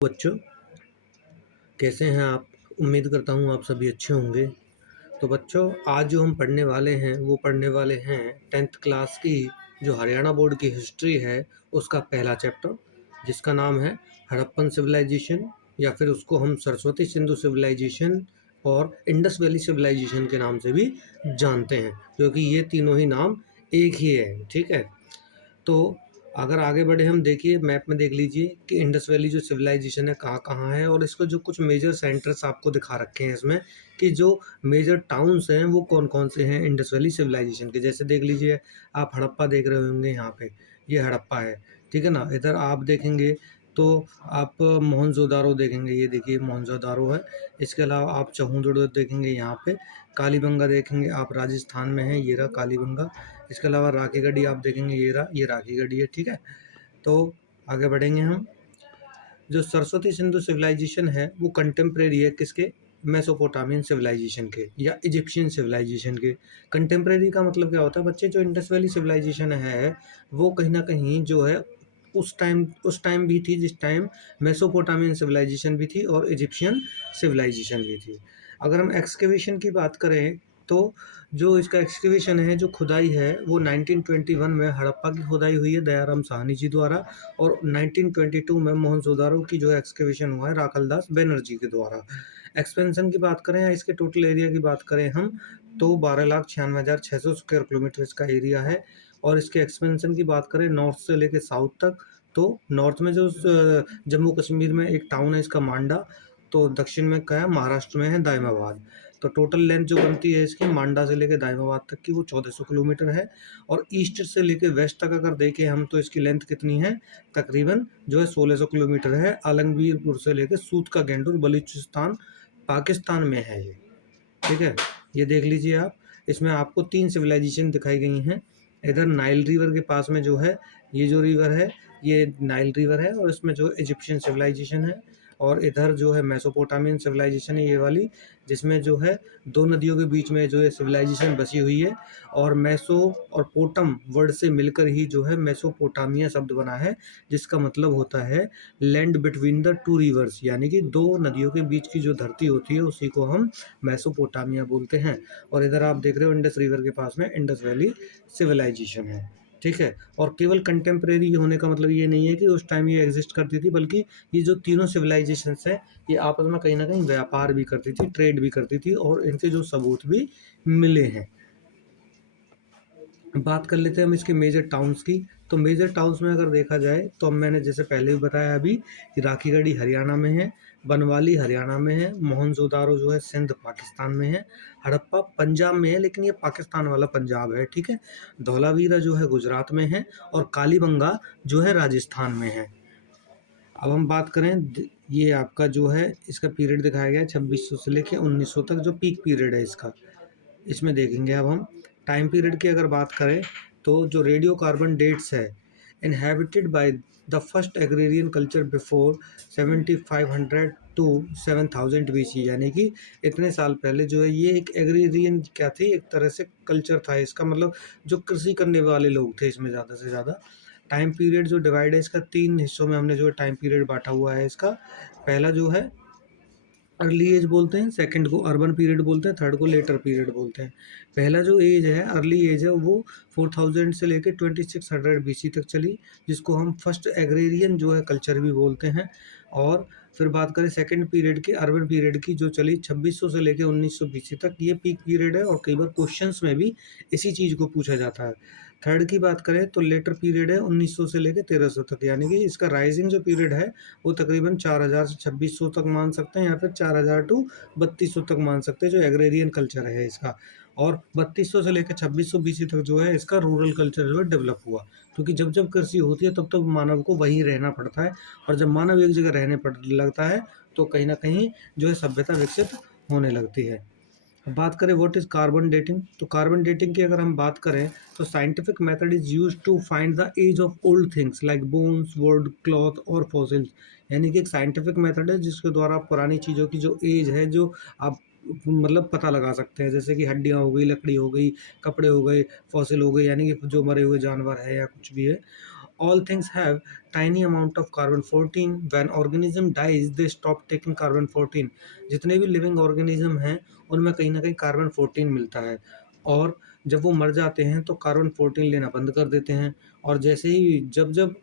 बच्चों, कैसे हैं आप? उम्मीद करता हूँ आप सभी अच्छे होंगे। तो बच्चों, आज जो हम पढ़ने वाले हैं वो पढ़ने वाले हैं 10th क्लास की जो हरियाणा बोर्ड की हिस्ट्री है उसका पहला चैप्टर, जिसका नाम है हड़प्पन सिविलाइजेशन, या फिर उसको हम सरस्वती सिंधु सिविलाइजेशन और इंडस वैली सिविलाइजेशन के नाम से भी जानते हैं, क्योंकि ये तीनों ही नाम एक ही है। ठीक है, तो अगर आगे बढ़े हम देखिए मैप में देख लीजिए कि इंडस वैली जो सिविलाइजेशन है कहाँ कहाँ है, और इसको जो कुछ मेजर सेंटर्स आपको दिखा रखे हैं इसमें कि जो मेजर टाउन्स हैं वो कौन कौन से हैं इंडस वैली सिविलाइजेशन के। जैसे देख लीजिए, आप हड़प्पा देख रहे होंगे, यहाँ पे ये हड़प्पा है। ठीक है ना। इधर आप देखेंगे तो आप मोहनजोदारो देखेंगे, ये देखिए मोहनजोदारो है। इसके अलावा आप चहुंदड़ो देखेंगे, यहाँ पे कालीबंगा देखेंगे आप, राजस्थान में है, ये रहा कालीबंगा। इसके अलावा राखीगढ़ी आप देखेंगे, ये रहा, ये राखीगढ़ी है। ठीक है, तो आगे बढ़ेंगे हम। जो सरस्वती सिंधु सिविलाइजेशन है वो कंटेम्प्रेरी है किसके? मेसोपोटामियन सिविलाइजेशन के या इजिप्शियन सिविलाइजेशन के। कंटेम्प्रेरी का मतलब क्या होता है बच्चे? जो इंडस वैली सिविलाइजेशन है वो कहीं ना कहीं जो है उस टाइम भी थी जिस टाइम मेसोपोटामियन सिविलाइजेशन भी थी और इजिप्शियन सिविलाइजेशन भी थी। अगर हम एक्सकेवेशन की बात करें तो जो इसका एक्सकेवेशन है, जो खुदाई है, वो 1921 में हड़प्पा की खुदाई हुई है दयाराम साहनी जी द्वारा, और 1922 में मोहनजोदारो की जो एक्सकेवेशन हुआ है राखलदास बनर्जी के द्वारा। एक्सपेंशन की बात करें या इसके टोटल एरिया की बात करें हम, तो 12,96,600 स्क्वायर किलोमीटर इसका एरिया है। और इसके एक्सपेंशन की बात करें नॉर्थ से लेकर साउथ तक, तो नॉर्थ में जो जम्मू कश्मीर में एक टाउन है इसका मांडा, तो दक्षिण में क्या है? महाराष्ट्र में है दायमाबाद। तो टोटल लेंथ जो बनती है इसकी मांडा से लेकर दायमाबाद तक की वो 1400 किलोमीटर है। और ईस्ट से लेकर वेस्ट तक अगर देखें हम तो इसकी लेंथ कितनी है? तकरीबन जो है 1600 किलोमीटर है। आलमगीरपुर से लेकर सूत का गेंडूर बलूचिस्तान पाकिस्तान में है ये। ठीक है, ये देख लीजिए आप। इसमें आपको 3 सिविलाइजेशन दिखाई गई हैं। इधर नाइल रिवर के पास में जो है, ये जो रिवर है ये नाइल रिवर है, और इसमें जो इजिप्शियन सिविलाइजेशन है। और इधर जो है मेसोपोटामियन सिविलाइजेशन है ये वाली, जिसमें जो है 2 नदियों के बीच में जो है सिविलाइजेशन बसी हुई है। और मेसो और पोटम वर्ड से मिलकर ही जो है मेसोपोटामिया शब्द बना है, जिसका मतलब होता है land between the two reverse, यानी कि 2 नदियों के बीच की जो धरती होती है उसी को हम मेसोपोटामिया बोलते हैं। और इधर आप देख रहे हो इंडस रिवर के पास में इंडस वैली सिविलाइजेशन है। ठीक है, और केवल कंटेम्प्रेरी होने का मतलब ये नहीं है कि उस टाइम ये एग्जिस्ट करती थी, बल्कि ये जो तीनों सिविलाइजेशंस हैं ये आपस में कहीं ना कहीं व्यापार भी करती थी, ट्रेड भी करती थी, और इनके जो सबूत भी मिले हैं। बात कर लेते हैं हम इसके मेजर टाउन्स की। तो मेजर टाउन्स में अगर देखा जाए तो अब मैंने जैसे पहले भी बताया अभी कि राखीगढ़ी हरियाणा में है, बनवाली हरियाणा में है, मोहनजोदारो जो है सिंध पाकिस्तान में है, हड़प्पा पंजाब में है, लेकिन ये पाकिस्तान वाला पंजाब है। ठीक है, धौलावीरा जो है गुजरात में है, और कालीबंगा जो है राजस्थान में है। अब हम बात करें ये आपका जो है इसका पीरियड दिखाया गया है 2600 से लेके 1900 तक, जो पीक पीरियड है इसका। इसमें देखेंगे अब हम टाइम पीरियड की अगर बात करें तो जो रेडियो कार्बन डेट्स है, inhabited by the first agrarian culture before 7500 to 7000 BC, यानी कि इतने साल पहले जो है ये एक एग्रेरियन क्या थी, एक तरह से कल्चर था। इसका मतलब जो कृषि करने वाले लोग थे इसमें ज़्यादा से ज़्यादा। टाइम पीरियड जो डिवाइड है इसका 3 हिस्सों में हमने जो टाइम पीरियड बांटा हुआ है इसका। पहला जो है अर्ली एज बोलते हैं, सेकंड को अर्बन पीरियड बोलते हैं, थर्ड को लेटर पीरियड बोलते हैं। पहला जो एज है अर्ली एज है वो 4000 से लेकर 2600 BC तक चली, जिसको हम फर्स्ट एग्रेरियन जो है कल्चर भी बोलते हैं। और फिर बात करें सेकंड पीरियड की, अर्बन पीरियड की, जो चली 2600 से लेकर 1900 BC तक, ये पीक पीरियड है और कई बार क्वेश्चंस में भी इसी चीज़ को पूछा जाता है। थर्ड की बात करें तो लेटर पीरियड है 1900 से लेकर 1300 तक, यानी कि इसका राइजिंग जो पीरियड है वो तकरीबन 4000 से 2600 तक मान सकते हैं, या फिर 4000 टू 3200 तक मान सकते हैं, जो एग्रेरियन कल्चर है इसका। और 3200 से लेकर 2600 BC तक जो है इसका रूरल कल्चर जो है डेवलप हुआ, क्योंकि जब जब कृषि होती है तब तब मानव को वहीं रहना पड़ता है, और जब मानव एक जगह रहने पड़ लगता है तो कहीं ना कहीं जो है सभ्यता विकसित होने लगती है। अब बात करें व्हाट इज़ कार्बन डेटिंग, तो कार्बन डेटिंग की अगर हम बात करें तो scientific method is use to find the age of old things like bones, wood, cloth और फॉसिल्स। यानी कि एक साइंटिफिक मेथड है जिसके द्वारा आप पुरानी चीज़ों की जो एज है जो आप मतलब पता लगा सकते हैं, जैसे कि हड्डियाँ हो गई, लकड़ी हो गई, कपड़े हो गए, फॉसिल हो गए, यानी कि जो मरे हुए जानवर है या कुछ भी है। All things have tiny amount of carbon 14. When organism dies they stop taking carbon 14. जितने भी लिविंग ऑर्गेनिज्म हैं उनमें कहीं ना कहीं कार्बन 14 मिलता है, और जब वो मर जाते हैं तो कार्बन 14 लेना बंद कर देते हैं। और जैसे ही जब जब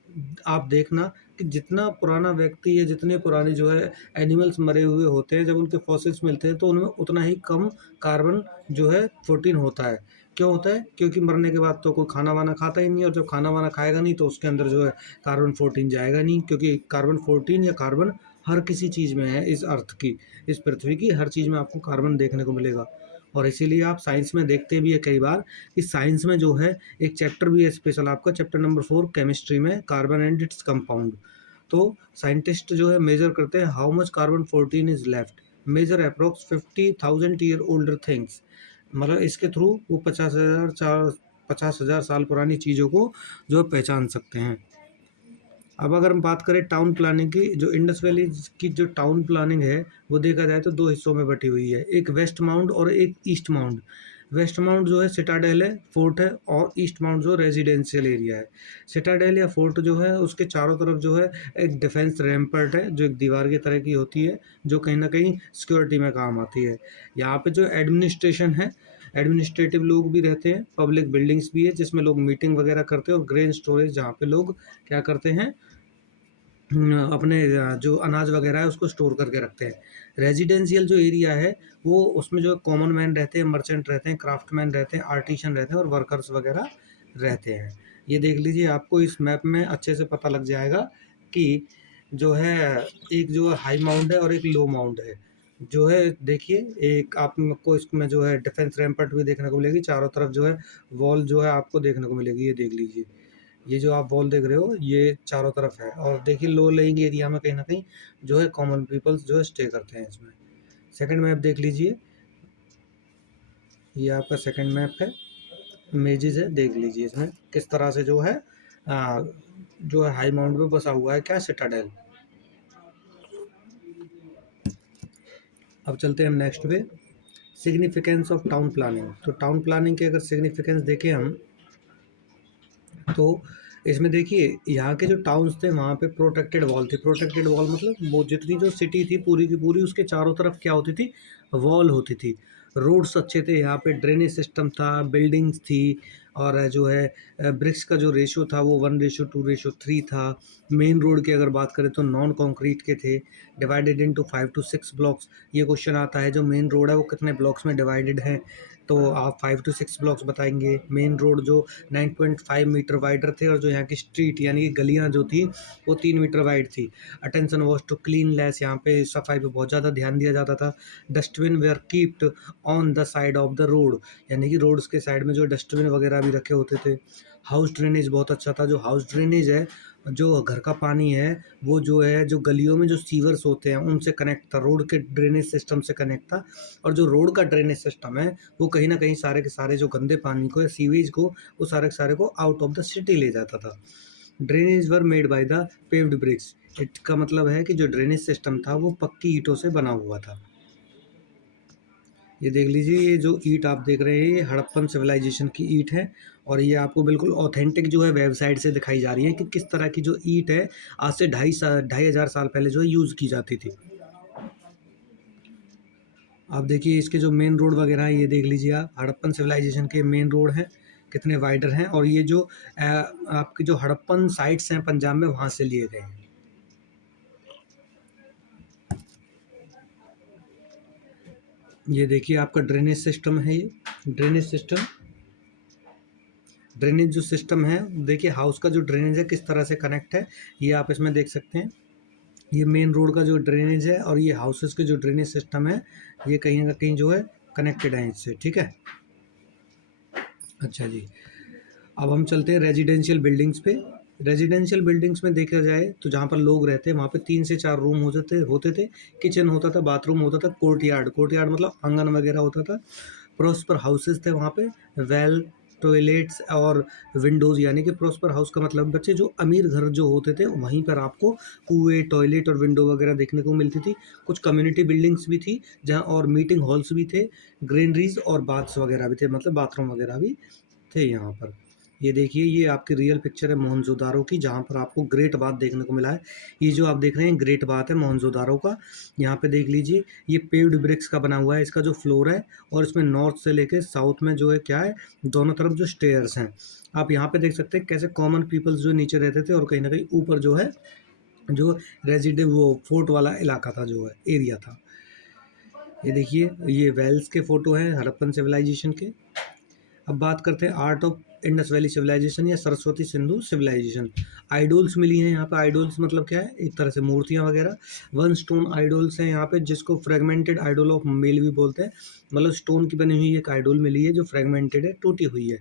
आप देखना कि जितना पुराना व्यक्ति या जितने पुराने जो है एनिमल्स मरे हुए होते हैं, जब उनके फॉसिल्स मिलते हैं तो उनमें उतना ही कम कार्बन जो है 14 होता है। क्यों होता है? क्योंकि मरने के बाद तो कोई खाना वाना खाता ही नहीं, और जब खाना वाना खाएगा नहीं तो उसके अंदर जो है कार्बन 14 जाएगा नहीं, क्योंकि कार्बन 14 या कार्बन हर किसी चीज़ में है, इस अर्थ की, इस पृथ्वी की हर चीज़ में आपको कार्बन देखने को मिलेगा। और इसीलिए आप साइंस में देखते भी है कई बार कि साइंस में जो है एक चैप्टर भी है स्पेशल आपका, चैप्टर नंबर 4 केमिस्ट्री में, कार्बन एंड इट्स कंपाउंड। तो साइंटिस्ट जो है मेजर करते हैं how much carbon 14 is left, measure approx 50,000 year older things. मतलब इसके थ्रू वो 50,000 साल पुरानी चीज़ों को जो है पहचान सकते हैं। अब अगर हम बात करें टाउन प्लानिंग की, जो इंडस वैली की जो टाउन प्लानिंग है वो देखा जाए तो दो हिस्सों में बटी हुई है, एक वेस्ट माउंट और एक ईस्ट माउंट। वेस्ट माउंट जो है सिटाडेल है, फोर्ट है, और ईस्ट माउंट जो रेजिडेंशियल एरिया है। सिटाडेल या फोर्ट जो है उसके चारों तरफ जो है एक डिफेंस रैम्पर्ट है जो एक दीवार की तरह की होती है, जो कहीं ना कहीं सिक्योरिटी में काम आती है। यहाँ पे जो एडमिनिस्ट्रेशन है, एडमिनिस्ट्रेटिव लोग भी रहते हैं, पब्लिक बिल्डिंग्स भी है जिसमें लोग मीटिंग वगैरह करते हैं, और ग्रेन स्टोरेज जहाँ पे लोग क्या करते हैं, अपने जो अनाज वगैरह है उसको स्टोर करके रखते हैं। रेजिडेंशियल जो एरिया है वो उसमें जो कॉमन मैन रहते हैं, मर्चेंट रहते हैं, क्राफ्टमैन रहते हैं, आर्टिशन रहते हैं, और वर्कर्स वगैरह रहते हैं। ये देख लीजिए, आपको इस मैप में अच्छे से पता लग जाएगा कि जो है एक जो हाई माउंट है और एक लो माउंट है। जो है देखिए, एक आपको इसमें जो है डिफेंस रैम्पर्ट भी देखने को मिलेगी, चारों तरफ जो है वॉल जो है आपको देखने को मिलेगी, ये देख लीजिए। ये जो आप वॉल देख रहे हो ये चारों तरफ है, और देखिए लो लेइंग एरिया में कहीं ना कहीं जो है कॉमन पीपल्स जो है स्टे करते हैं इसमें। सेकंड मैप देख लीजिए, ये आपका सेकंड मैप है, इमेजेस है, देख लीजिए इसमें किस तरह से जो है जो है हाई माउंट पे बसा हुआ है क्या, सिटाडेल। अब चलते हैं हम नेक्स्ट पे, सिग्निफिकेंस ऑफ टाउन प्लानिंग। तो टाउन प्लानिंग के अगर सिग्निफिकेंस देखें हम, तो इसमें देखिए यहाँ के जो टाउन्स थे वहाँ पे प्रोटेक्टेड वॉल थी। प्रोटेक्टेड वॉल मतलब वो जितनी जो सिटी थी पूरी की पूरी, उसके चारों तरफ क्या होती थी, वॉल होती थी। रोड्स अच्छे थे, यहाँ पे ड्रेनेज सिस्टम था, बिल्डिंग्स थी, और जो है ब्रिक्स का जो रेशो था वो 1:2:3 था। मेन रोड की अगर बात करें तो नॉन कंक्रीट के थे, डिवाइडेड इनटू 5 to 6 ब्लॉक्स। ये क्वेश्चन आता है जो मेन रोड है वो कितने ब्लॉक्स में डिवाइडेड है, तो आप 5 to 6 ब्लॉक्स बताएंगे। मेन रोड जो 9.5 मीटर वाइडर थे, और जो यहाँ की स्ट्रीट यानी कि गलियाँ जो थी वो 3 मीटर वाइड थी। अटेंशन वॉज टू क्लीनलेस, यहाँ पे सफाई पे बहुत ज़्यादा ध्यान दिया जाता था। Dustbin were kept on the side of the road, यानी कि रोड्स के साइड में जो डस्टबिन वगैरह भी रखे होते थे। हाउस ड्रेनेज बहुत अच्छा था, जो हाउस ड्रेनेज है, जो घर का पानी है वो जो है जो गलियों में जो सीवर्स होते हैं उनसे कनेक्ट था, रोड के ड्रेनेज सिस्टम से कनेक्ट था। और जो रोड का ड्रेनेज सिस्टम है वो कहीं ना कहीं सारे के सारे जो गंदे पानी को या सीवेज को वो सारे के सारे को आउट ऑफ द सिटी ले जाता था। Drainage were made by the paved bricks, इसका मतलब है कि जो ड्रेनेज सिस्टम था वो पक्की ईंटों से बना हुआ था। ये देख लीजिए, ये जो ईंट आप देख रहे हैं ये हड़प्पन सिविलाइजेशन की ईंट है, और ये आपको बिल्कुल ऑथेंटिक जो है वेबसाइट से दिखाई जा रही है कि किस तरह की जो ईंट है आज से 2,500 साल पहले जो है यूज़ की जाती थी। आप देखिए इसके जो मेन रोड वगैरह है ये देख लीजिए, आप हड़प्पन सिविलाइजेशन के मेन रोड हैं कितने वाइडर हैं, और ये जो आपके जो हड़प्पन साइट्स हैं पंजाब में वहाँ से लिए गए हैं। ये देखिए आपका ड्रेनेज सिस्टम है, ये ड्रेनेज जो सिस्टम है, देखिए हाउस का जो ड्रेनेज है किस तरह से कनेक्ट है, ये आप इसमें देख सकते हैं। ये मेन रोड का जो ड्रेनेज है और ये हाउसेस के जो ड्रेनेज सिस्टम है ये कहीं ना कहीं जो है कनेक्टेड है इससे, ठीक है। अच्छा जी, अब हम चलते हैं रेजिडेंशियल बिल्डिंग्स पे। रेजिडेंशियल बिल्डिंग्स में देखा जाए तो जहाँ पर लोग रहते हैं वहाँ पे 3 से 4 रूम होते थे। किचन होता था, बाथरूम होता था, कोर्ट यार्ड मतलब आंगन वगैरह होता था। प्रॉस्पर हाउसेस थे वहाँ पे, वेल, टॉयलेट्स और विंडोज़, यानी कि प्रॉस्पर हाउस का मतलब बच्चे जो अमीर घर जो होते थे वहीं पर आपको कुएँ, टॉयलेट और विंडो वगैरह देखने को मिलती थी। कुछ कम्युनिटी बिल्डिंग्स भी थी जहाँ, और मीटिंग हॉल्स भी थे, ग्रेनरीज और बाथ्स वगैरह भी थे, मतलब बाथरूम वगैरह भी थे यहाँ पर। ये देखिए, ये आपकी रियल पिक्चर है मोहनजोदारो की, जहाँ पर आपको ग्रेट बाथ देखने को मिला है। ये जो आप देख रहे हैं ग्रेट बाथ है मोहनजोदारो का। यहाँ पे देख लीजिए, ये पेव्ड ब्रिक्स का बना हुआ है इसका जो फ्लोर है, और इसमें नॉर्थ से लेके साउथ में जो है क्या है, दोनों तरफ जो स्टेयर्स हैं। आप यहाँ पे देख सकते हैं कैसे कॉमन पीपल्स जो नीचे रहते थे, और कहीं न कहीं ऊपर जो है, जो वो फोर्ट वाला इलाका था, जो है एरिया था। ये देखिए, ये वेल्स के फ़ोटो हैं हड़प्पन सिविलाइजेशन के। अब बात करते हैं art of Indus valley civilization या सरस्वती सिंधु सिविलाइजेशन। आइडोल्स मिली हैं यहाँ पे। आइडोल्स मतलब क्या है, एक तरह से मूर्तियाँ वगैरह। वन स्टोन आइडोल्स हैं यहाँ पे, जिसको फ्रेगमेंटेड आइडोल ऑफ मेल भी बोलते हैं। मतलब स्टोन की बनी हुई एक आइडोल मिली है जो फ्रेगमेंटेड है, टूटी हुई है।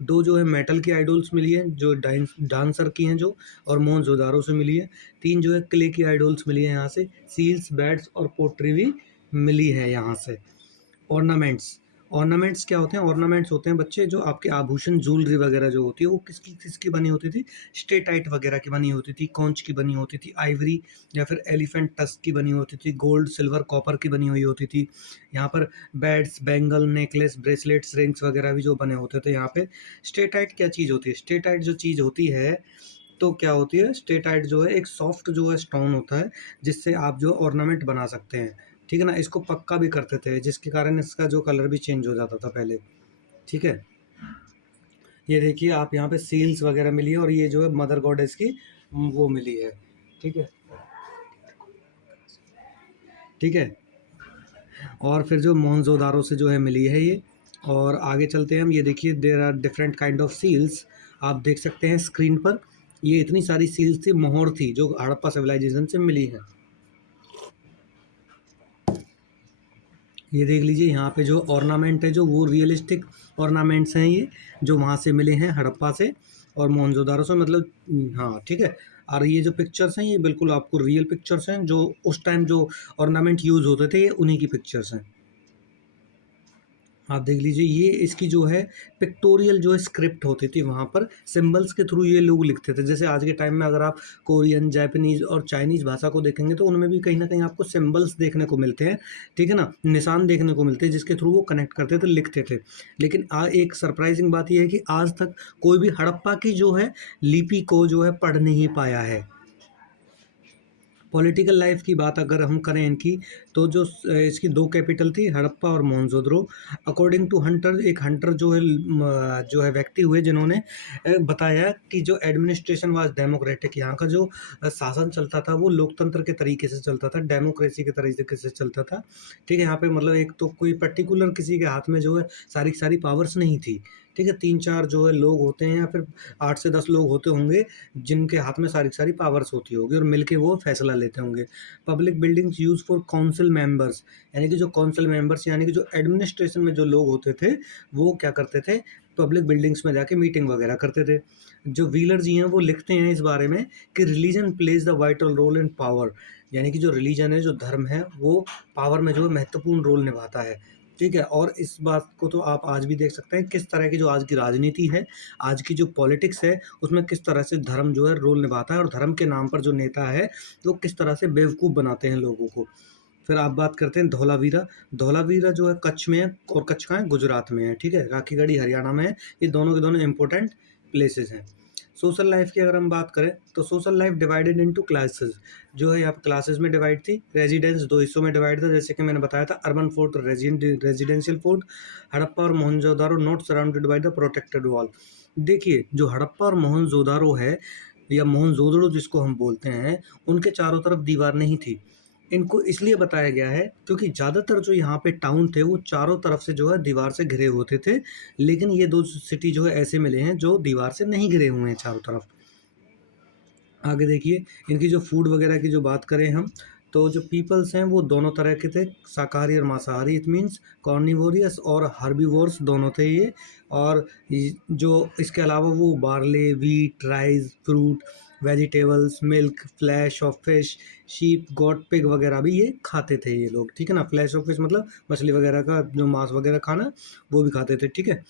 दो जो है मेटल की आइडोल्स मिली है जो डांसर की हैं जो, और मोहनजोदारो से मिली है। तीन जो है क्ले की आइडोल्स मिली है यहाँ से। सील्स, बैड्स और पोट्री भी मिली है यहाँ से। ऑर्नामेंट्स, ऑर्नामेंट्स क्या होते हैं? ऑर्नामेंट्स होते हैं बच्चे जो आपके आभूषण, ज्वेलरी वगैरह जो होती है वो किसकी किसकी बनी होती थी? स्टेटाइट वगैरह की बनी होती थी, कॉन्च की बनी होती थी, आइवरी या फिर एलिफेंट टस्क की बनी होती थी, गोल्ड, सिल्वर, कॉपर की बनी हुई होती थी। यहाँ पर beads, bangle, necklace, bracelets, rings वगैरह भी जो बने होते थे यहाँ पे। स्टेटाइट क्या चीज़ होती है? स्टेटाइट जो चीज़ होती है, तो क्या होती है, स्टेटाइट जो है एक सॉफ्ट जो है स्टोन होता है, जिससे आप जो ऑर्नामेंट बना सकते हैं। ठीक है ना? इसको पक्का भी करते थे, जिसके कारण इसका जो कलर भी चेंज हो जाता था पहले। ठीक है? ये देखिए, आप यहाँ पे सील्स वगैरह मिली है, और ये जो है मदर गॉडेस की वो मिली है। ठीक है? ठीक है? और फिर जो मोहनजोदारो से जो है मिली है ये। और आगे चलते हैं हम। ये देखिए, there are different kind of seals. आप देख सकते हैं स्क्रीन पर, ये इतनी सारी सील्स थी, मोहर थी, जो हड़प्पा सिविलाइजेशन से मिली है। ये देख लीजिए, यहाँ पे जो ऑर्नामेंट है, जो वो रियलिस्टिक ऑर्नामेंट्स हैं ये, जो वहाँ से मिले हैं हड़प्पा से और मोहनजोदारो से, मतलब हाँ, ठीक है। और ये जो पिक्चर्स हैं, ये बिल्कुल आपको रियल पिक्चर्स हैं, जो उस टाइम जो ऑर्नामेंट यूज़ होते थे, ये उन्हीं की पिक्चर्स हैं। आप देख लीजिए, ये इसकी जो है पिक्टोरियल जो है स्क्रिप्ट होती थी वहाँ पर, सिंबल्स के थ्रू ये लोग लिखते थे। जैसे आज के टाइम में अगर आप कोरियन, जापानीज़ और चाइनीज़ भाषा को देखेंगे, तो उनमें भी कहीं न कहीं आपको सिंबल्स देखने को मिलते हैं, ठीक है ना? निशान देखने को मिलते हैं, जिसके थ्रू वो कनेक्ट करते थे, लिखते थे। लेकिन एक सरप्राइज़िंग बात ये है कि आज तक कोई भी हड़प्पा की जो है लिपि को जो है पढ़ नहीं पाया है। पॉलिटिकल लाइफ की बात अगर हम करें इनकी, तो जो इसकी दो कैपिटल थी, हड़प्पा और मोहनजोदड़ो। अकॉर्डिंग टू हंटर, एक हंटर जो है जो है व्यक्ति हुए, जिन्होंने बताया कि जो एडमिनिस्ट्रेशन वाज डेमोक्रेटिक, यहाँ का जो शासन चलता था वो लोकतंत्र के तरीके से चलता था, डेमोक्रेसी के तरीके से चलता था। ठीक है? यहाँ पे मतलब एक तो कोई पर्टिकुलर किसी के हाथ में जो है सारी की सारी पावर्स नहीं थी। ठीक है? 3-4 जो है लोग होते हैं, या फिर 8 से 10 लोग होते होंगे, जिनके हाथ में सारी की सारी पावर्स होती होगी, और मिलके वो फैसला लेते होंगे। Public buildings use for council members, यानी कि जो काउंसिल मेंबर्स, यानी कि जो एडमिनिस्ट्रेशन में जो लोग होते थे, वो क्या करते थे, पब्लिक बिल्डिंग्स में जाके मीटिंग वगैरह करते थे। जो व्हीलर जी हैं वो लिखते हैं इस बारे में कि religion plays the vital role in power, यानी कि जो रिलीजन है, जो धर्म है, वो पावर में जो है महत्वपूर्ण रोल निभाता है। ठीक है? और इस बात को तो आप आज भी देख सकते हैं, किस तरह की जो आज की राजनीति है, आज की जो पॉलिटिक्स है, उसमें किस तरह से धर्म जो है रोल निभाता है, और धर्म के नाम पर जो नेता है, वो किस तरह से बेवकूफ़ बनाते हैं लोगों को। फिर आप बात करते हैं धौलावीरा। धौलावीरा जो है कच्छ में है, और कच्छ कहाँ है? गुजरात में है। ठीक है? राखीगढ़ी हरियाणा में है। ये दोनों के दोनों इम्पोर्टेंट प्लेसेस हैं। सोशल लाइफ की अगर हम बात करें, तो social life divided into classes, जो है यहाँ पे क्लासेस में डिवाइड थी। रेजिडेंस दो हिस्सों में डिवाइड था, जैसे कि मैंने बताया था, अर्बन फोर्ट और रेजिडेंशियल फोर्ट। हड़प्पा और Mohenjodaro not surrounded by the protected wall. देखिए, जो हड़प्पा और मोहनजोदारो है, या मोहनजोदड़ो जिसको हम बोलते हैं, उनके चारों तरफ दीवार नहीं थी। इनको इसलिए बताया गया है क्योंकि ज़्यादातर जो यहाँ पे टाउन थे, वो चारों तरफ से जो है दीवार से घिरे होते थे। लेकिन ये 2 सिटी जो है ऐसे मिले हैं जो दीवार से नहीं घिरे हुए हैं चारों तरफ। आगे देखिए, इनकी जो फूड वगैरह की जो बात करें हम, तो जो पीपल्स हैं वो दोनों तरह के थे, शाकाहारी और मांसाहारी। इट मीन्स कार्निवोरस और हर्बीवोरस दोनों थे ये। और जो इसके अलावा वो barley, wheat, rice, fruit, vegetables, milk, flash of fish, sheep, got, pig वगैरह भी ये खाते थे ये लोग। ठीक है ना? फ्लैश ऑफ फिश मतलब मछली वगैरह का जो मांस वगैरह खाना, वो भी खाते थे। ठीक है?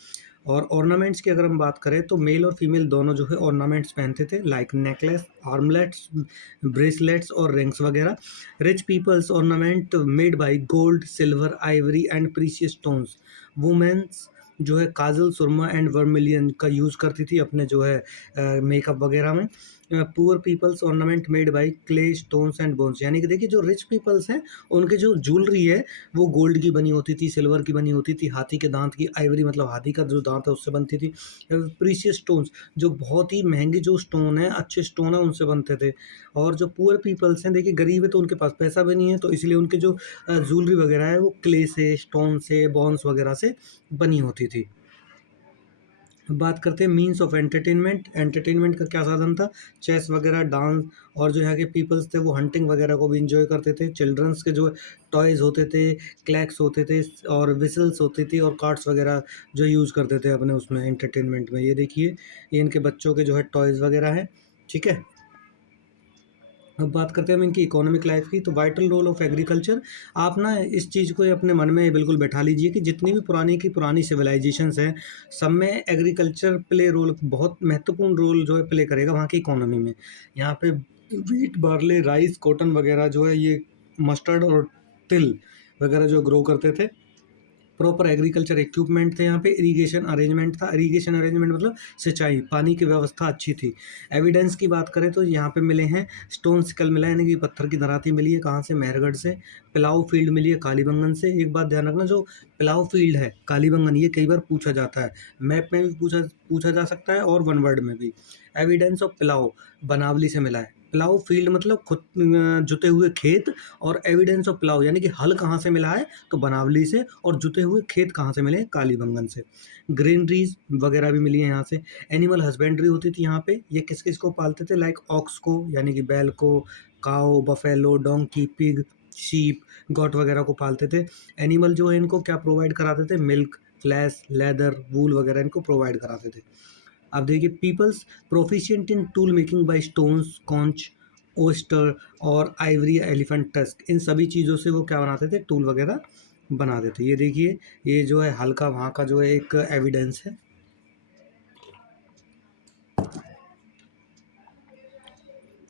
और ऑर्नामेंट्स की अगर हम बात करें, तो मेल और फीमेल दोनों जो है ऑर्नामेंट्स पहनते थे, लाइक नेकलेस, आर्मलेट्स, ब्रेसलेट्स और रिंग्स वगैरह। Rich peoples ornament made by gold, silver, ivory and precious stones. Womens जो है काजल, सुरमा एंड वर्मिलियन का यूज़ करती थी अपने जो है मेकअप वगैरह में। Poor peoples ornament made by clay, stones and bones, यानी कि देखिए जो रिच पीपल्स हैं उनके जो ज्वेलरी है वो गोल्ड की बनी होती थी, सिल्वर की बनी होती थी, हाथी के दांत की, आइवरी मतलब हाथी का जो दांत है उससे बनती थी। प्रीशियस स्टोन्स, जो बहुत ही महंगे जो स्टोन है, अच्छे स्टोन है, उनसे बनते थे। और जो पुअर पीपल्स हैं, देखिए गरीब है तो उनके पास पैसा भी नहीं है, तो इसलिए उनके जो ज्वेलरी वगैरह है वो क्ले से, स्टोन से, बॉन्स वगैरह से बनी होती थी। बात करते हैं मीन्स ऑफ एंटरटेनमेंट। एंटरटेनमेंट का क्या साधन था? चेस वगैरह, डांस, और जो यहाँ के पीपल्स थे वो हंटिंग वगैरह को भी इंजॉय करते थे। चिल्ड्रंस के जो टॉयज़ होते थे, क्लैक्स होते थे और विसल्स होती थी और कार्ड्स वगैरह जो यूज़ करते थे अपने उसमें एंटरटेनमेंट में। ये देखिए, ये इनके बच्चों के जो है टॉयज़ वगैरह हैं, ठीक है। अब बात करते हैं हम इनकी इकोनॉमिक लाइफ की। तो वाइटल रोल ऑफ एग्रीकल्चर, आप ना इस चीज़ को अपने मन में बिल्कुल बैठा लीजिए कि जितनी भी पुरानी की पुरानी सिविलाइजेशंस हैं, सब में एग्रीकल्चर प्ले रोल, बहुत महत्वपूर्ण रोल जो है प्ले करेगा वहाँ की इकोनॉमी में। यहाँ पे व्हीट, बार्ले, राइस, कॉटन वगैरह जो है ये मस्टर्ड और तिल वगैरह जो ग्रो करते थे। प्रॉपर एग्रीकल्चर इक्विपमेंट थे यहाँ पे। इरिगेशन अरेंजमेंट था। इरिगेशन अरेंजमेंट मतलब सिंचाई, पानी की व्यवस्था अच्छी थी। एविडेंस की बात करें तो यहाँ पे मिले हैं स्टोन सिकल मिला है, यानी कि पत्थर की धराती मिली है। कहाँ से? मेहरगढ़ से। पिलाऊ फील्ड मिली है कालीबंगन से। एक बात ध्यान रखना, जो पिलाऊ फील्ड है कालीबंगन, ये कई बार पूछा जाता है, मैप में भी पूछा पूछा जा सकता है और वन वर्ड में भी। एविडेंस ऑफ पिलाऊ, बनावली से मिला है। पिलाऊ फील्ड मतलब खुद जुते हुए खेत, और एविडेंस ऑफ पिलाऊ यानी कि हल कहाँ से मिला है? तो बनावली से। और जुते हुए खेत कहाँ से मिले? कालीबंगन से। ग्रीनरीज वगैरह भी मिली है यहाँ से। एनिमल हस्बेंड्री होती थी यहाँ पे। ये किस किस को पालते थे? लाइक ऑक्स को, यानी कि बैल को, cow, buffalo, donkey, pig, sheep, goat वगैरह को पालते थे। एनिमल जो है इनको क्या प्रोवाइड कराते थे? मिल्क, फ्लैश, लेदर, वूल वगैरह इनको प्रोवाइड कराते थे। अब देखिए, peoples proficient in tool making by stones, conch, oyster और आइवरी, एलिफेंट टस्क, इन सभी चीज़ों से वो क्या बनाते थे? टूल वगैरह बनाते थे। ये देखिए, ये जो है हल्का वहाँ का जो है एक एविडेंस है।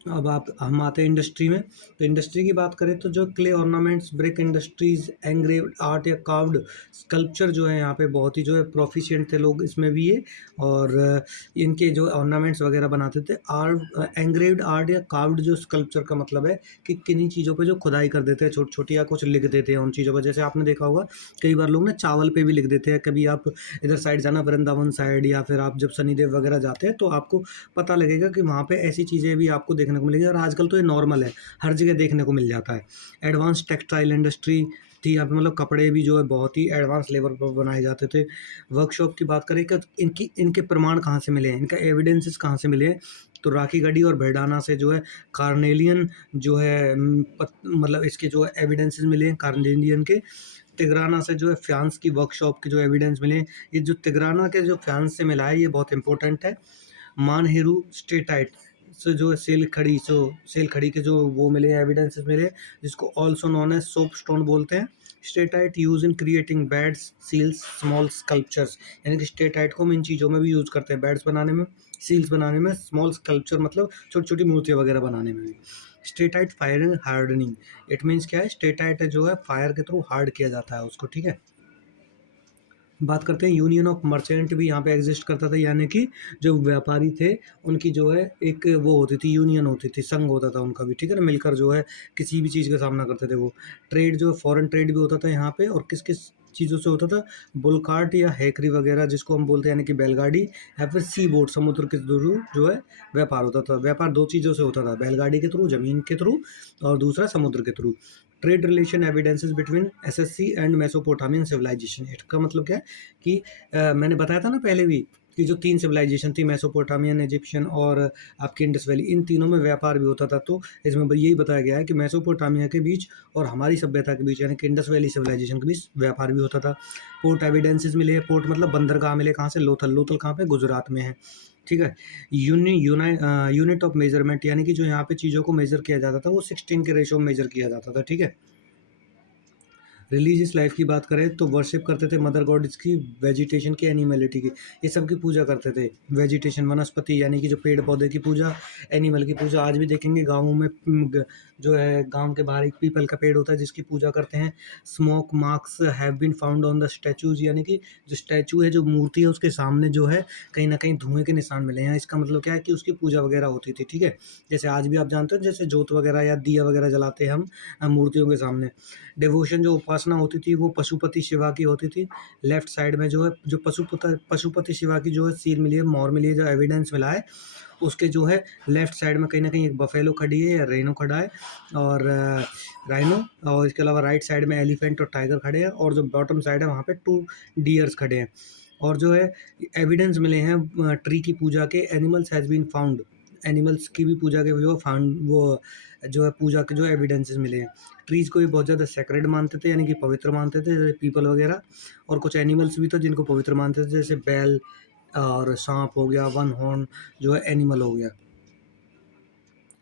अब आप हम आते हैं इंडस्ट्री में। तो इंडस्ट्री की बात करें तो जो clay ornaments, brick industries, engraved art या कार्व्ड स्कल्पचर जो है यहाँ पे बहुत ही जो है प्रोफिशिएंट थे लोग इसमें भी ये। और इनके जो ऑर्नामेंट्स वगैरह बनाते थे। आर्ट, एंग्रेव्ड आर्ट या कार्व्ड जो स्कल्पचर का मतलब है कि किन्हीं चीज़ों पे जो खुदाई कर देते हैं छोटी छोटी, या कुछ लिख देते हैं उन चीज़ों पर। जैसे आपने देखा होगा कई बार लोग ना चावल पे भी लिख देते हैं। कभी आप इधर साइड जाना, वृंदावन साइड, या फिर आप जब शनिदेव वगैरह जाते हैं तो आपको पता लगेगा कि वहाँ पे ऐसी चीज़ें भी आपको देखने को मिलेंगी। और आजकल तो ये नॉर्मल है, हर जगह देखने को मिल जाता है। एडवांस टेक्सटाइल इंडस्ट्री थी यहाँ पे, मतलब कपड़े भी जो है बहुत ही एडवांस लेवल पर बनाए जाते थे। वर्कशॉप की बात करें कि इनके प्रमाण कहाँ से मिले हैं, इनका एविडेंसेस कहाँ से मिले हैं? तो राखी गढ़ी और भेडाना से जो है कार्नेलियन जो है मतलब इसके जो एविडेंसेस मिले हैं कार्नेलियन के। तिगराना से जो है फ्रांस की वर्कशॉप के जो एविडेंस मिले हैं। ये जो तिगराना के जो फ्रांस से मिला है ये बहुत इंपॉर्टेंट है। मानहेरू स्टेटाइट से जो है सेल खड़ी के जो वो मिले एविडेंसेस मिले, जिसको also known as soap stone बोलते हैं। Steatite use in creating beads, seals, small sculptures, यानी कि स्टेटाइट को हम इन चीज़ों में भी यूज़ करते हैं, बेड्स बनाने में, सील्स बनाने में, स्मॉल स्कल्पचर मतलब छोटी छोटी मूर्तियाँ वगैरह बनाने में भी। Steatite firing hardening, it means क्या है? स्टेटाइट जो है फायर के थ्रू हार्ड किया जाता है उसको, ठीक है। बात करते हैं यूनियन ऑफ मर्चेंट भी यहाँ पे एग्जिस्ट करता था, यानी कि जो व्यापारी थे उनकी जो है एक वो होती थी, यूनियन होती थी, संघ होता था उनका भी, ठीक है ना, मिलकर जो है किसी भी चीज़ का सामना करते थे वो। ट्रेड जो फॉरेन ट्रेड भी होता था यहाँ पे, और किस किस चीज़ों से होता था? बुलकार्ट या हैकरी वगैरह जिसको हम बोलते हैं, यानी कि बैलगाड़ी, या फिर सी बोट, समुद्र के थ्रू जो है व्यापार होता था। व्यापार दो चीज़ों से होता था, बैलगाड़ी के थ्रू, जमीन के थ्रू, और दूसरा समुद्र के through. Trade relation evidences between SSC and Mesopotamian civilization, इसका मतलब क्या है कि मैंने बताया था ना पहले भी कि जो तीन सिविलाइजेशन थी, मेसोपोटामियन, इजिप्शियन और आपकी इंडस वैली, इन तीनों में व्यापार भी होता था। तो इसमें यही बताया गया है कि मेसोपोटामिया के बीच और हमारी सभ्यता के बीच, यानी कि इंडस वैली सिविलाइजेशन के बीच व्यापार भी होता था। पोर्ट एविडेंसेस मिले हैं। पोर्ट मतलब बंदरगाह मिले, कहाँ से? लोथल। लोथल कहाँ पे? गुजरात में है, ठीक है। यूनिट ऑफ मेजरमेंट, यानी कि जो यहाँ पे चीज़ों को मेजर किया जाता था वो 16 के रेशो में मेजर किया जाता था, ठीक है। रिलीजियस लाइफ की बात करें तो वर्शिप करते थे मदर गॉडेस की, वेजिटेशन की, एनिमलिटी की, ये सब की पूजा करते थे। वेजिटेशन वनस्पति यानी कि जो पेड़ पौधे की पूजा, एनिमल की पूजा। आज भी देखेंगे गाँवों में जो है गांव के बाहर एक पीपल का पेड़ होता है जिसकी पूजा करते हैं। Smoke marks have been found on the statues, यानी कि जो स्टैचू है, जो मूर्ति है, उसके सामने जो है कहीं ना कहीं धुएं के निशान मिले हैं। इसका मतलब क्या है कि उसकी पूजा वगैरह होती थी। ठीक है, जैसे आज भी आप जानते हो जैसे जोत वगैरह या दिया वगैरह जलाते हैं हम मूर्तियों के सामने। डिवोशन जो उपासना होती थी वो पशुपति शिवा की होती थी। लेफ्ट साइड में जो है जो पशुपति शिवा की जो है सील मिली है, मोहर मिली है, जो एविडेंस मिला है उसके जो है लेफ्ट साइड में कहीं ना कहीं एक बफेलो खड़ी है या रेनो खड़ा है, और राइनो, और इसके अलावा राइट साइड में एलिफेंट और टाइगर खड़े हैं, और जो बॉटम साइड है वहाँ पे 2 डियर्स खड़े हैं। और जो है एविडेंस मिले हैं ट्री की पूजा के। Animals has been found, animals की भी पूजा के जो फाउंड वो जो है पूजा के जो एविडेंसेस मिले हैं। ट्रीज़ को भी बहुत ज़्यादा सेक्रेड मानते थे, यानी कि पवित्र मानते थे, जैसे पीपल वगैरह। और कुछ एनिमल्स भी थे जिनको पवित्र मानते थे, जैसे बैल और सांप हो गया, वन हॉर्न जो है एनिमल हो गया।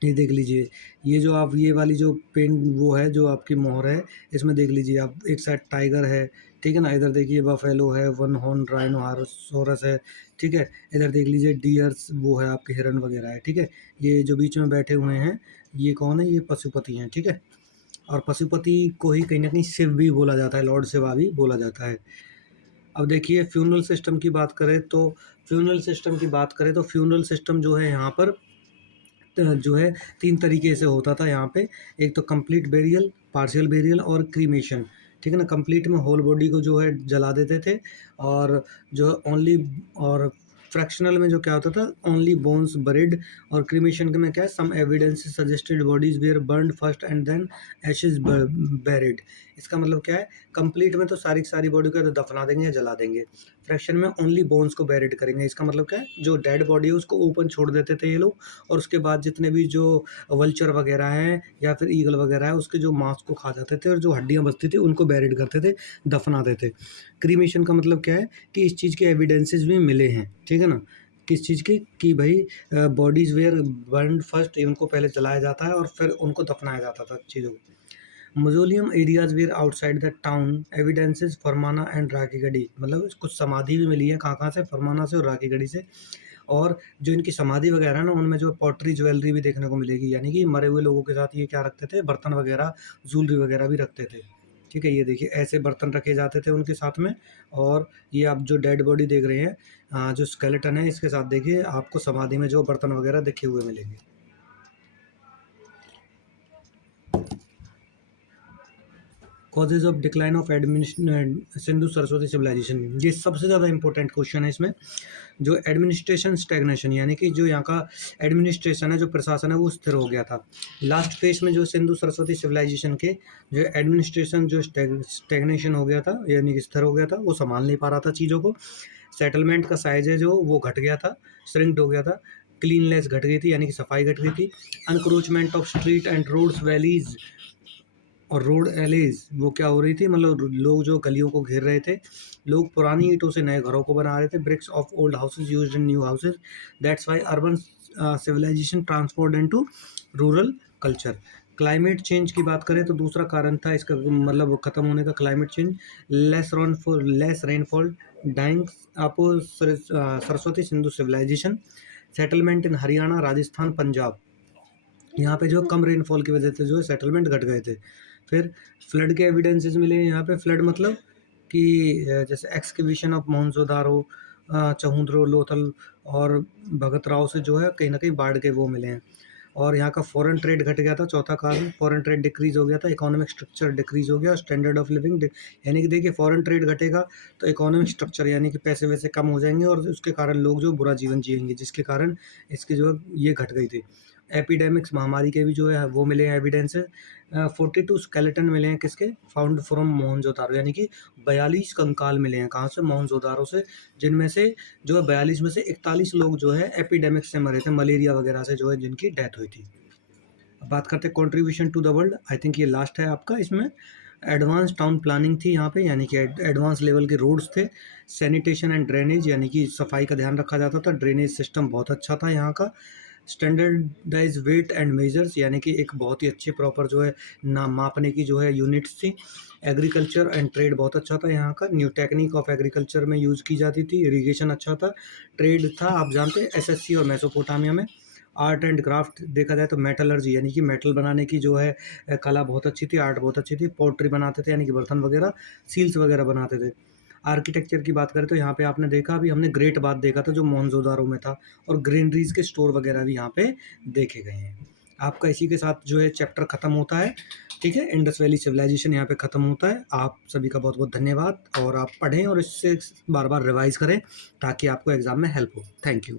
ये देख लीजिए, ये जो आप ये वाली जो पेंट वो है जो आपकी मोहर है, इसमें देख लीजिए आप, एक साइड टाइगर है, ठीक है ना, इधर देखिए बफेलो है, वन हॉर्न राइनोसोरस है, ठीक है, इधर देख लीजिए डियर्स वो है आपके हिरन वगैरह है, ठीक है। ये जो बीच में बैठे हुए हैं ये कौन है, ये पशुपति हैं, ठीक है। और पशुपति को ही कहीं ना कहीं शिव भी बोला जाता है, लॉर्ड शिवा भी बोला जाता है। अब देखिए फ्यूनरल सिस्टम की बात करें तो फ्यूनरल सिस्टम जो है यहाँ पर जो है 3 तरीके से होता था यहाँ पे। एक तो कंप्लीट बेरियल, पार्शियल बेरियल और क्रीमेशन, ठीक है ना। कंप्लीट में होल बॉडी को जो है जला देते थे, और जो ओनली, और फ्रैक्शनल में जो क्या होता था, ओनली बोन्स बरिड। और क्रीमेशन के में क्या है, some evidence suggested bodies were burned first and then ashes buried. इसका मतलब क्या है, कंप्लीट में तो सारी की सारी बॉडी को तो दफना देंगे या जला देंगे, फ्रैक्शन में ओनली बोन्स को बेरिड करेंगे। इसका मतलब क्या है, जो डेड बॉडी है उसको ओपन छोड़ देते थे ये लोग, और उसके बाद जितने भी जो वल्चर वगैरह हैं या फिर ईगल वगैरह है उसके जो मांस को खा जाते थे, और जो हड्डियां बचती थी उनको बेरिड करते थे, दफना देते। क्रीमेशन का मतलब क्या है कि इस चीज़ के एविडेंसेस भी मिले हैं, ठीक है ना। किस चीज़ की, कि भाई बॉडीज वेयर बर्न फर्स्ट, उनको पहले जलाया जाता है और फिर उनको दफनाया जाता था चीज़ों को। Mausoleum areas were outside the town, evidences Farmana and Rakhigarhi, मतलब कुछ समाधि भी मिली है, कहाँ से, फरमाना से और राखीगढ़ी से। और जो इनकी समाधि वगैरह है ना, उनमें जो पॉटरी ज्वेलरी भी देखने को मिलेगी, यानी कि मरे हुए लोगों के साथ ये क्या रखते थे, बर्तन वगैरह, ज्वेलरी वगैरह भी रखते थे, ठीक है। ये देखिए ऐसे बर्तन रखे जाते थे उनके साथ में। और ये आप जो डेड बॉडी देख रहे हैं, जो स्केलेटन है, इसके साथ देखिए आपको समाधि में जो बर्तन वगैरह देखे हुए मिलेंगे। Causes of decline of Sindhu Saraswati civilization, ये सबसे ज़्यादा इंपॉर्टेंट क्वेश्चन है इसमें। जो एडमिनिस्ट्रेशन स्टैग्नेशन, यानी कि जो यहाँ का एडमिनिस्ट्रेशन है, जो प्रशासन है, वो स्थिर हो गया था। लास्ट फेज में जो सिंधु सरस्वती सिविलाइजेशन के जो एडमिनिस्ट्रेशन जो स्टैग्नेशन हो गया था, यानी कि स्थिर हो गया था, वो संभाल नहीं पा रहा था चीज़ों को। सेटलमेंट का साइज है जो वो घट गया था, श्रिंक्ड हो गया था। क्लीननेस घट गई थी, यानी कि सफाई घट गई थी। Encroachment of street and roads, valleys और रोड एलेज वो क्या हो रही थी, मतलब लोग जो गलियों को घेर रहे थे, लोग पुरानी ईंटों से नए घरों को बना रहे थे, bricks of old houses used in new houses. That's why urban civilization transformed into rural culture. Climate change की बात करें तो दूसरा कारण था इसका, मतलब खत्म होने का, climate change. Less rainfall, drying up Saraswati Sindhu civilization. Settlement in Haryana, Rajasthan, Punjab, यहाँ पे जो कम रेनफॉल की वजह से जो है सेटलमेंट घट गए थे। फिर फ्लड के एविडेंसेस मिले हैं यहाँ पे। फ्लड मतलब कि जैसे एक्सकविशन ऑफ मोहनजोदारो, चहुंद्रो, लोथल और भगत राव से जो है कहीं ना कहीं बाढ़ के वो मिले हैं। और यहाँ का फॉरेन ट्रेड घट गया था, चौथा कारण फॉरेन ट्रेड डिक्रीज हो गया था, इकोनॉमिक स्ट्रक्चर डिक्रीज हो गया, स्टैंडर्ड ऑफ लिविंग, यानी कि देखिए फॉरेन ट्रेड घटेगा तो इकोनॉमिक स्ट्रक्चर यानी कि पैसे वैसे कम हो जाएंगे, और उसके कारण लोग जो बुरा जीवन जिएंगे, जिसके कारण इसकी जो है ये घट गई थी। एपिडेमिक्स, महामारी के भी जो है वो मिले हैं एविडेंस। 42 स्केलेटन मिले हैं किसके, फाउंड फ्रॉम मोहनजोदारो, यानी कि 42 कंकाल मिले हैं, कहाँ से, मोहनजोदारो से, जिनमें से जो है 42 में से 41 लोग जो है एपिडेमिक से मरे थे, मलेरिया वगैरह से जो है जिनकी डेथ हुई थी। अब बात करते हैं contribution to the world, I think ये लास्ट है आपका इसमें। एडवांस टाउन प्लानिंग थी यहाँ पे, यानी कि एडवांस लेवल के रोड्स थे। सैनिटेशन एंड ड्रेनेज, यानी कि सफाई का ध्यान रखा जाता था, ड्रेनेज सिस्टम बहुत अच्छा था यहाँ का। स्टैंडर्डाइज वेट एंड मेजर्स, यानी कि एक बहुत ही अच्छे प्रॉपर जो है नाम मापने की जो है यूनिट्स थी। एग्रीकल्चर एंड ट्रेड बहुत अच्छा था यहाँ का, न्यू टेक्निक ऑफ एग्रीकल्चर में यूज़ की जाती थी। इरिगेशन अच्छा था। ट्रेड था, आप जानते हैं, एसएससी और मेसोपोटामिया में। आर्ट एंड क्राफ्ट देखा जाए तो मेटलर्जी, यानी कि मेटल बनाने की जो है कला बहुत अच्छी थी, आर्ट बहुत अच्छी थी। पोट्री बनाते थे, यानी कि बर्तन वगैरह, सील्स वगैरह बनाते थे। आर्किटेक्चर की बात करें तो यहाँ पे आपने देखा, अभी हमने ग्रेट बाथ देखा था जो मोहनजोदारो में था, और ग्रीनरीज के स्टोर वगैरह भी यहाँ पे देखे गए हैं। आपका इसी के साथ जो है चैप्टर खत्म होता है। ठीक है, इंडस वैली सिविलाइजेशन यहाँ पे खत्म होता है। आप सभी का बहुत बहुत धन्यवाद, और आप पढ़ें और इससे बार बार रिवाइज करें ताकि आपको एग्जाम में हेल्प हो। Thank you.